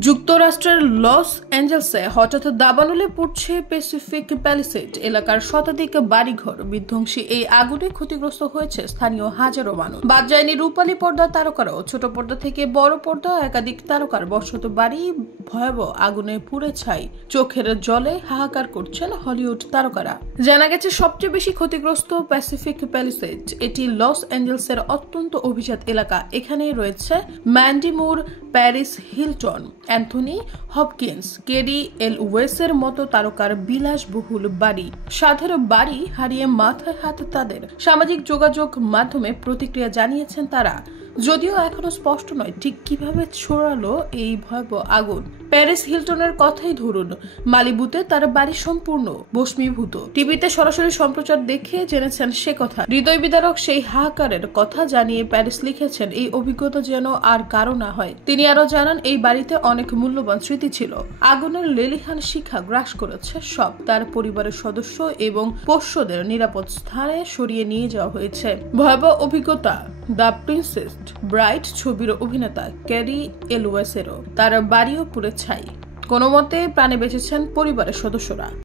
যুক্তরাষ্ট্রের লস অ্যাঞ্জেলসে হঠাৎ দাবানলে পড়ছে প্যাসিফিক প্যালিসেড এলাকার শতাধিক বাড়িঘর। বিধ্বংসী এই আগুনে ক্ষতিগ্রস্ত হয়েছে স্থানীয় হাজারো মানুষ। বাদ যায়নি রূপালী পর্দা তারকারাও। ছোট পর্দা থেকে বড় পর্দা একাধিক তারকার বসত বাড়ি ভয়াবহ আগুনে পুড়ে ছাই। চোখের জলে হাহাকার করছেন হলিউড তারকারা। জানা গেছে সবচেয়ে বেশি ক্ষতিগ্রস্ত প্যাসিফিক প্যালিসেড। এটি লস অ্যাঞ্জেলসের অত্যন্ত অভিজাত এলাকা। এখানে রয়েছে Mandy Moore, Paris Hilton, Anthony Hopkins, Cary এল ওয়েসের মতো তারকার বিলাসবহুল বাড়ি। সাধারণ বাড়ি হারিয়ে মাথায় হাত তাদের। সামাজিক যোগাযোগ মাধ্যমে প্রতিক্রিয়া জানিয়েছেন তারা, যদিও এখনো স্পষ্ট নয় ঠিক কিভাবে ছড়ালো এই ভয়াবহ আগুন। প্যারিস হিলটনের কথাই ধরুন, মালিবুতে তার বাড়ি সম্পূর্ণ ভস্মীভূত। টিভিতে সরাসরি সম্প্রচার দেখে জেনেছেন সে কথা। হৃদয় বিদারক সেই হাহাকারের কথা জানিয়ে প্যারিস লিখেছেন, এই অভিজ্ঞতা যেন আর কারো না হয়। তিনি আরো জানান, এই বাড়িতে অনেক মূল্যবান স্মৃতি ছিল। আগুনের লেলিহান শিখা গ্রাস করেছে সব। তার পরিবারের সদস্য এবং পোষ্যদের নিরাপদ স্থানে সরিয়ে নিয়ে যাওয়া হয়েছে। ভয়াবহ অভিজ্ঞতা দ্য প্রিন্সেস ব্রাইড ছবির অভিনেতা ক্যারি এল ওয়েসেরও। তার বাড়িও পুড়ে ছাই। কোনো মতে প্রাণে বেঁচেছেন পরিবারের সদস্যরা।